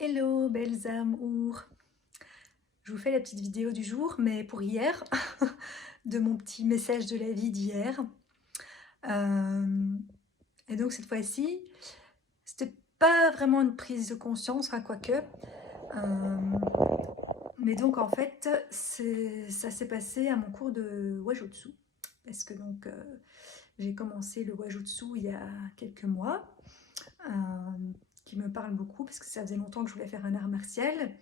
Hello, belles amours! Je vous fais la petite vidéo du jour, mais pour hier, de mon petit message de la vie d'hier. Et donc cette fois-ci, c'était pas vraiment une prise de conscience, enfin quoique. Mais donc en fait, ça s'est passé à mon cours de Wajutsu. Parce que donc j'ai commencé le Wajutsu il y a quelques mois, euh, qui me parle beaucoup parce que ça faisait longtemps que je voulais faire un art martial.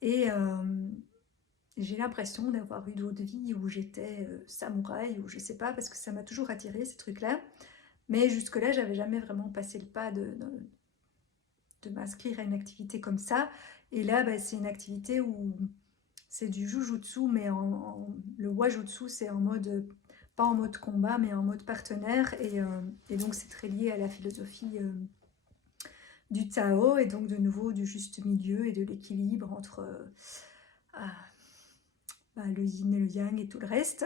Et j'ai l'impression d'avoir eu d'autres vies où j'étais samouraï, ou je sais pas, parce que ça m'a toujours attiré ces trucs-là. Mais jusque-là, j'avais jamais vraiment passé le pas de m'inscrire à une activité comme ça. Et là, bah, c'est une activité où c'est du jujutsu, mais le wajutsu, c'est en mode, pas en mode combat, mais en mode partenaire. Et donc, c'est très lié à la philosophie du Tao, et donc de nouveau du juste milieu et de l'équilibre entre le yin et le yang et tout le reste.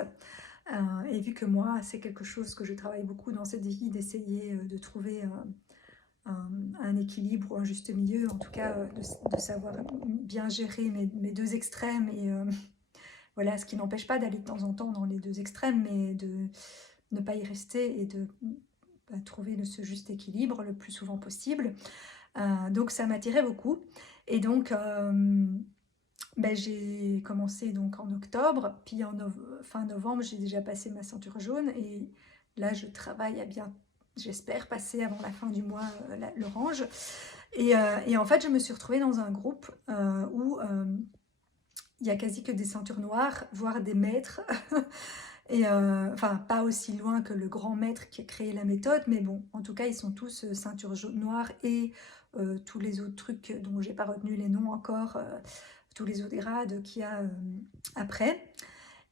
Et vu que moi, c'est quelque chose que je travaille beaucoup dans cette vie, d'essayer de trouver un équilibre ou un juste milieu, en tout cas de savoir bien gérer mes deux extrêmes, et voilà, ce qui n'empêche pas d'aller de temps en temps dans les deux extrêmes, mais de ne pas y rester et de trouver ce juste équilibre le plus souvent possible. Donc ça m'attirait beaucoup. Et donc ben, j'ai commencé donc en octobre, puis fin novembre, j'ai déjà passé ma ceinture jaune, et là je travaille à bien, j'espère passer avant la fin du mois l'orange. Et en fait, je me suis retrouvée dans un groupe où il y a quasi que des ceintures noires, voire des maîtres. Et enfin, pas aussi loin que le grand maître qui a créé la méthode, mais bon, en tout cas, ils sont tous ceinture jaune noire, et tous les autres trucs dont j'ai pas retenu les noms encore, tous les autres grades qu'il y a après.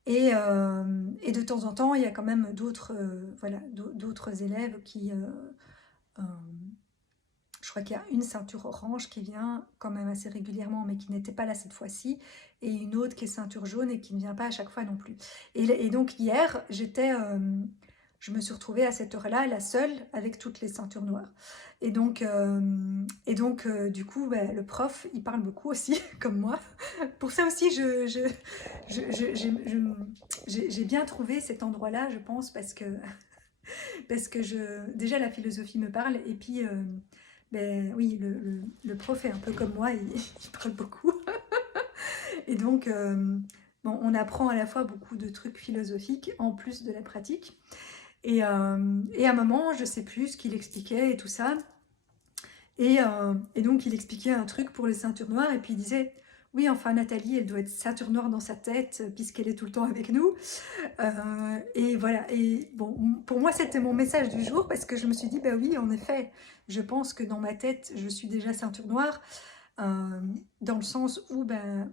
Et de temps en temps, il y a quand même d'autres voilà, d'autres élèves qui... Euh, je crois qu'il y a une ceinture orange qui vient quand même assez régulièrement, mais qui n'était pas là cette fois-ci, et une autre qui est ceinture jaune et qui ne vient pas à chaque fois non plus. Et donc hier, je me suis retrouvée à cette heure-là, la seule avec toutes les ceintures noires. Et donc, du coup, bah, le prof, il parle beaucoup aussi, comme moi. Pour ça aussi, j'ai bien trouvé cet endroit-là, je pense, parce que déjà la philosophie me parle, et puis ben, oui, le prof est un peu comme moi, il parle beaucoup. Et donc, bon, on apprend à la fois beaucoup de trucs philosophiques en plus de la pratique. Et à un moment, je sais plus ce qu'il expliquait et tout ça. Et donc, il expliquait un truc pour les ceintures noires, et puis il disait, oui, enfin, Nathalie, elle doit être ceinture noire dans sa tête, puisqu'elle est tout le temps avec nous. Et voilà, et bon, pour moi, c'était mon message du jour, parce que je me suis dit, bah oui, en effet, je pense que dans ma tête, je suis déjà ceinture noire, euh, dans le sens où, ben,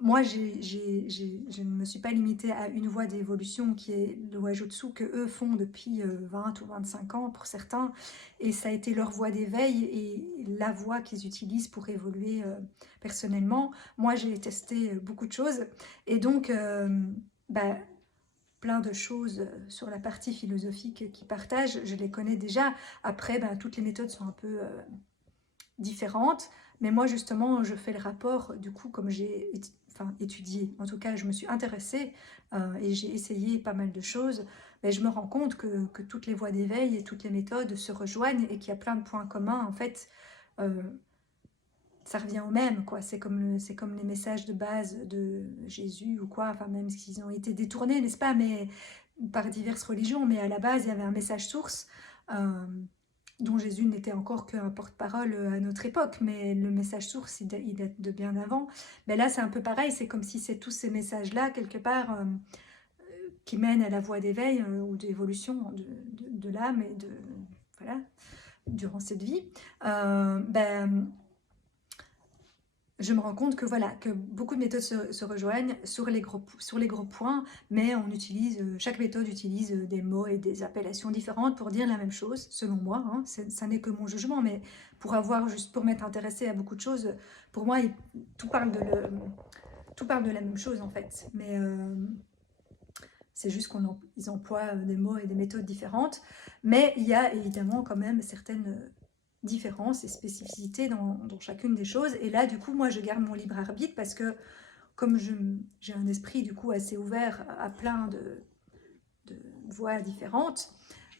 moi, je ne me suis pas limitée à une voie d'évolution qui est le Wajutsu, que eux font depuis 20 ou 25 ans pour certains, et ça a été leur voie d'éveil et la voie qu'ils utilisent pour évoluer personnellement. Moi, j'ai testé beaucoup de choses, et donc, bah, plein de choses sur la partie philosophique qu'ils partagent, je les connais déjà. Après, ben, toutes les méthodes sont un peu différentes, mais moi justement, je fais le rapport, du coup, comme j'ai étudié, en tout cas, je me suis intéressée et j'ai essayé pas mal de choses, mais je me rends compte que toutes les voies d'éveil et toutes les méthodes se rejoignent, et qu'il y a plein de points communs, en fait. euh, Ça revient au même, quoi. C'est comme les messages de base de Jésus ou quoi, enfin, même s'ils ont été détournés, n'est-ce pas, mais par diverses religions, mais à la base, il y avait un message source, euh, dont Jésus n'était encore qu'un porte-parole à notre époque, mais le message source, il date de bien avant. Mais là, c'est un peu pareil, c'est comme si c'est tous ces messages-là, quelque part, qui mènent à la voie d'éveil ou d'évolution de l'âme, et de, voilà, durant cette vie. Ben, je me rends compte que voilà, que beaucoup de méthodes se rejoignent sur les gros points, mais chaque méthode utilise des mots et des appellations différentes pour dire la même chose, selon moi, hein. Ça n'est que mon jugement, mais pour m'être intéressée à beaucoup de choses, pour moi, tout parle tout parle de la même chose, en fait. Mais c'est juste qu'ils emploient des mots et des méthodes différentes. Mais il y a évidemment quand même différences et spécificités dans chacune des choses. Et là, du coup, moi, je garde mon libre arbitre parce que comme j'ai un esprit, du coup, assez ouvert à plein de voies différentes,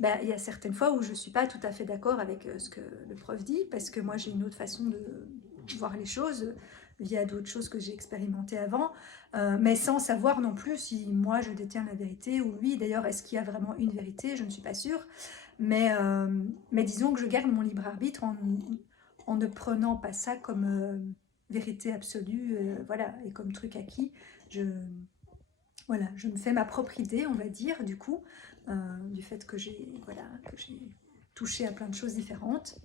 ben, il y a certaines fois où je ne suis pas tout à fait d'accord avec ce que le prof dit, parce que moi, j'ai une autre façon de voir les choses via d'autres choses que j'ai expérimentées avant, mais sans savoir non plus si moi, je détiens la vérité ou lui. D'ailleurs, est-ce qu'il y a vraiment une vérité? Je ne suis pas sûre. Mais disons que je garde mon libre arbitre en ne prenant pas ça comme vérité absolue, voilà, et comme truc acquis. Je, voilà, je me fais ma propre idée, on va dire, du coup, du fait que j'ai touché à plein de choses différentes.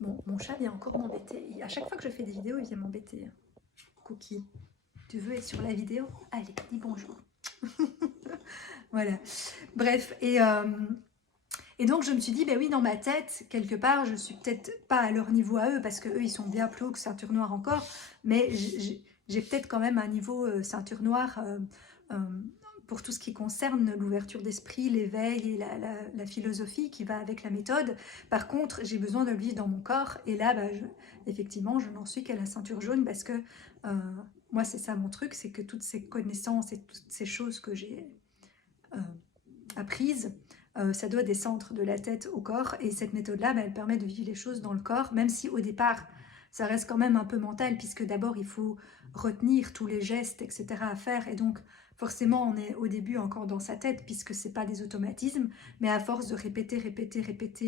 Bon, mon chat vient encore m'embêter. À chaque fois que je fais des vidéos, il vient m'embêter. Cookie, tu veux être sur la vidéo? Allez, dis bonjour. Voilà. Bref, et donc je me suis dit, ben oui, dans ma tête, quelque part, je suis peut-être pas à leur niveau à eux, parce que eux, ils sont bien plus hauts que ceinture noire encore, mais j'ai peut-être quand même un niveau ceinture noire euh, pour tout ce qui concerne l'ouverture d'esprit, l'éveil et la philosophie qui va avec la méthode. Par contre, j'ai besoin de le vivre dans mon corps, et là, bah, effectivement, je n'en suis qu'à la ceinture jaune, parce que moi, c'est ça mon truc, c'est que toutes ces connaissances et toutes ces choses que j'ai euh, apprises, ça doit descendre de la tête au corps, et cette méthode-là, bah, elle permet de vivre les choses dans le corps, même si au départ, ça reste quand même un peu mental, puisque d'abord, il faut retenir tous les gestes, etc. à faire, et donc forcément, on est au début encore dans sa tête, puisque c'est pas des automatismes, mais à force de répéter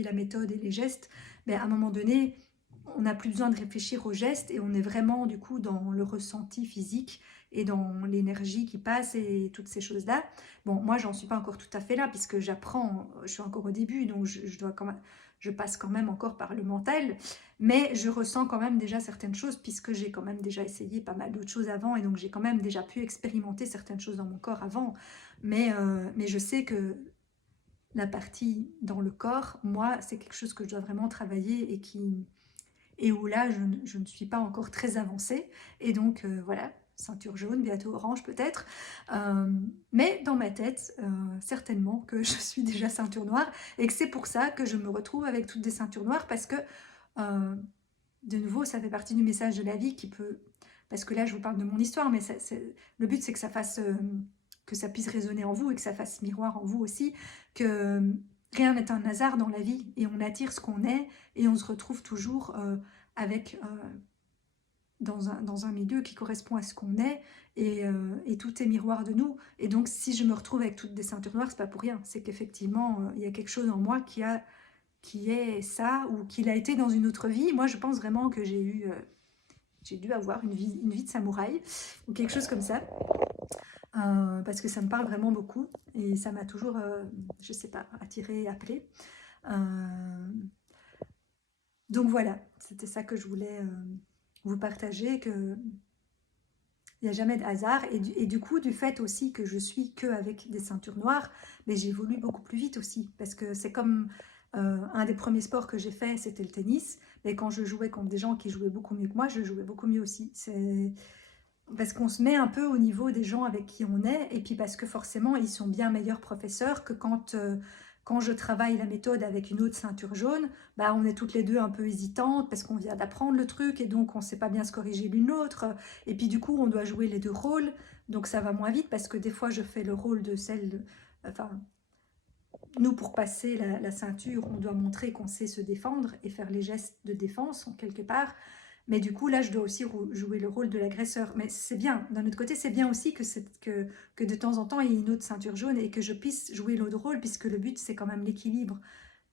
la méthode et les gestes, à un moment donné, on n'a plus besoin de réfléchir aux gestes, et on est vraiment du coup dans le ressenti physique, et dans l'énergie qui passe, et toutes ces choses-là. Bon, moi, j'en suis pas encore tout à fait là, puisque j'apprends, je suis encore au début, donc je passe quand même encore par le mental, mais je ressens quand même déjà certaines choses, puisque j'ai quand même déjà essayé pas mal d'autres choses avant, et donc j'ai quand même déjà pu expérimenter certaines choses dans mon corps avant, mais je sais que la partie dans le corps, moi, c'est quelque chose que je dois vraiment travailler, et où là, je ne suis pas encore très avancée, et donc voilà, ceinture jaune, bientôt orange peut-être, mais dans ma tête, certainement que je suis déjà ceinture noire, et que c'est pour ça que je me retrouve avec toutes des ceintures noires, parce que, euh, de nouveau, ça fait partie du message de la vie qui peut, parce que là, je vous parle de mon histoire, mais le but, c'est que ça fasse, que ça puisse résonner en vous, et que ça fasse miroir en vous aussi, que rien n'est un hasard dans la vie, et on attire ce qu'on est, et on se retrouve toujours avec dans un milieu qui correspond à ce qu'on est, et tout est miroir de nous. Et donc, si je me retrouve avec toutes des ceintures noires, c'est pas pour rien. C'est qu'effectivement, il y a quelque chose en moi qui est ça, ou qu'il a été dans une autre vie. Moi, je pense vraiment que j'ai dû avoir une vie de samouraï, ou quelque chose comme ça. Parce que ça me parle vraiment beaucoup, et ça m'a toujours, je sais pas, attiré, appelé. Donc voilà, c'était ça que je voulais vous partager, que il n'y a jamais de hasard, et du coup, du fait aussi que je suis que avec des ceintures noires, mais j'évolue beaucoup plus vite aussi, parce que c'est comme un des premiers sports que j'ai fait, c'était le tennis, mais quand je jouais contre des gens qui jouaient beaucoup mieux que moi, je jouais beaucoup mieux aussi. C'est parce qu'on se met un peu au niveau des gens avec qui on est, et puis parce que forcément, ils sont bien meilleurs professeurs que quand je travaille la méthode avec une autre ceinture jaune, bah, on est toutes les deux un peu hésitantes, parce qu'on vient d'apprendre le truc, et donc on ne sait pas bien se corriger l'une l'autre, et puis du coup, on doit jouer les deux rôles, donc ça va moins vite, parce que des fois, je fais le rôle de enfin, nous, pour passer la ceinture, on doit montrer qu'on sait se défendre, et faire les gestes de défense, en quelque part. Mais du coup, là, je dois aussi jouer le rôle de l'agresseur. Mais c'est bien. D'un autre côté, c'est bien aussi que de temps en temps, il y ait une autre ceinture jaune, et que je puisse jouer l'autre rôle, puisque le but, c'est quand même l'équilibre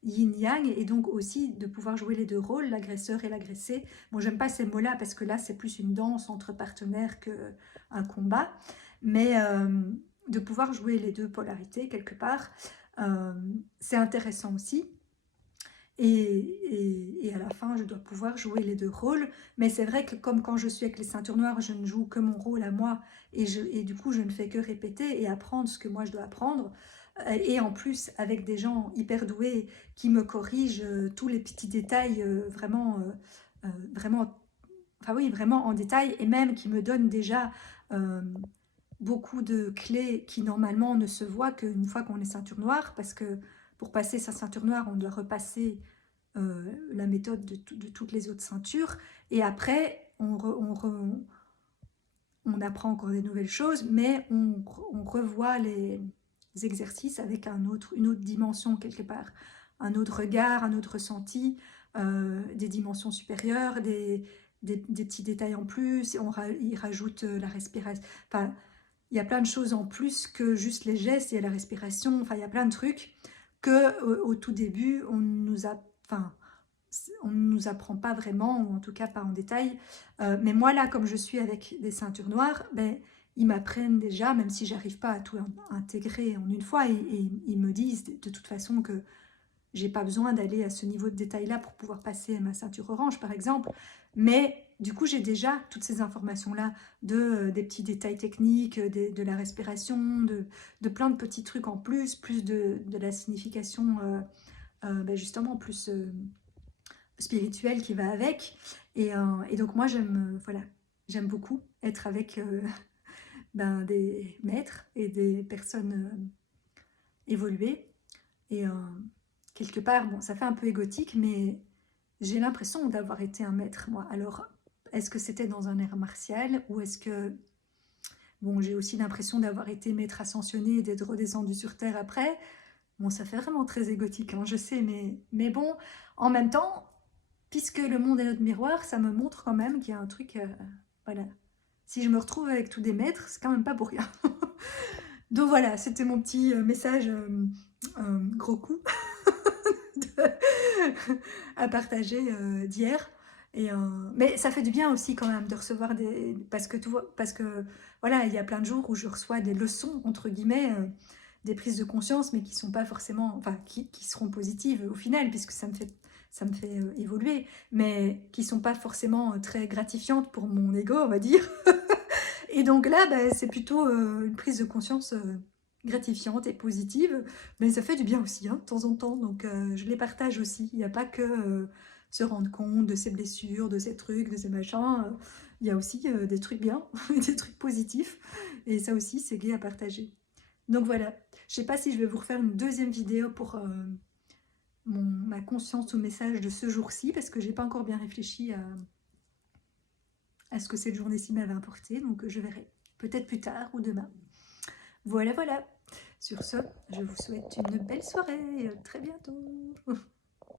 yin-yang, et donc aussi de pouvoir jouer les deux rôles, l'agresseur et l'agressé. Bon, j'aime pas ces mots-là, parce que là, c'est plus une danse entre partenaires qu'un combat. Mais de pouvoir jouer les deux polarités, quelque part, euh, c'est intéressant aussi. Et à la fin, je dois pouvoir jouer les deux rôles. Mais c'est vrai que comme quand je suis avec les ceintures noires, je ne joue que mon rôle à moi. Et du coup, je ne fais que répéter et apprendre ce que moi je dois apprendre. Et en plus, avec des gens hyper doués qui me corrigent tous les petits détails vraiment, enfin oui, vraiment en détail. Et même qui me donnent déjà euh, beaucoup de clés qui normalement ne se voient qu'une fois qu'on est ceinture noire. Parce que pour passer sa ceinture noire, on doit repasser la méthode de toutes les autres ceintures. Et après, on apprend encore des nouvelles choses, mais on revoit les exercices avec une autre dimension quelque part. Un autre regard, un autre ressenti, des dimensions supérieures, des petits détails en plus. Il rajoute la respiration. Enfin, il y a plein de choses en plus que juste les gestes, il y a la respiration, enfin il y a plein de trucs que au tout début on ne nous apprend pas vraiment, ou en tout cas pas en détail. Mais moi là, comme je suis avec des ceintures noires, ben, ils m'apprennent déjà, même si j'arrive pas à tout intégrer en une fois, et ils me disent de toute façon que j'ai pas besoin d'aller à ce niveau de détail-là pour pouvoir passer à ma ceinture orange, par exemple. Mais du coup, j'ai déjà toutes ces informations-là des petits détails techniques, de la respiration, de plein de petits trucs en plus de la signification, ben justement, plus spirituelle qui va avec. Et donc, moi, voilà, j'aime beaucoup être avec ben, des maîtres et des personnes évoluées. Et quelque part, bon, ça fait un peu égotique, mais j'ai l'impression d'avoir été un maître, moi. Alors, est-ce que c'était dans un art martial, ou est-ce que... Bon, j'ai aussi l'impression d'avoir été maître ascensionné et d'être redescendu sur Terre après. Bon, ça fait vraiment très égotique, hein, je sais, mais bon, en même temps, puisque le monde est notre miroir, ça me montre quand même qu'il y a un truc... voilà. Si je me retrouve avec tous des maîtres, c'est quand même pas pour rien. Donc voilà, c'était mon petit message gros coup à partager d'hier. Mais ça fait du bien aussi quand même de recevoir des... Parce que voilà, il y a plein de jours où je reçois des leçons, entre guillemets, des prises de conscience, mais qui sont pas forcément... Enfin, qui seront positives au final, puisque ça me fait évoluer, mais qui sont pas forcément très gratifiantes pour mon ego, on va dire. Et donc là, bah, c'est plutôt une prise de conscience gratifiante et positive, mais ça fait du bien aussi, hein, de temps en temps, donc je les partage aussi. Il n'y a pas que se rendre compte de ces blessures, de ces trucs, de ces machins, il y a aussi des trucs bien, des trucs positifs, et ça aussi, c'est gai à partager. Donc voilà, je sais pas si je vais vous refaire une deuxième vidéo pour ma conscience au message de ce jour-ci, parce que j'ai pas encore bien réfléchi à ce que cette journée-ci m'avait apporté, donc je verrai. Peut-être plus tard ou demain. Voilà, voilà. Sur ce, je vous souhaite une belle soirée et à très bientôt.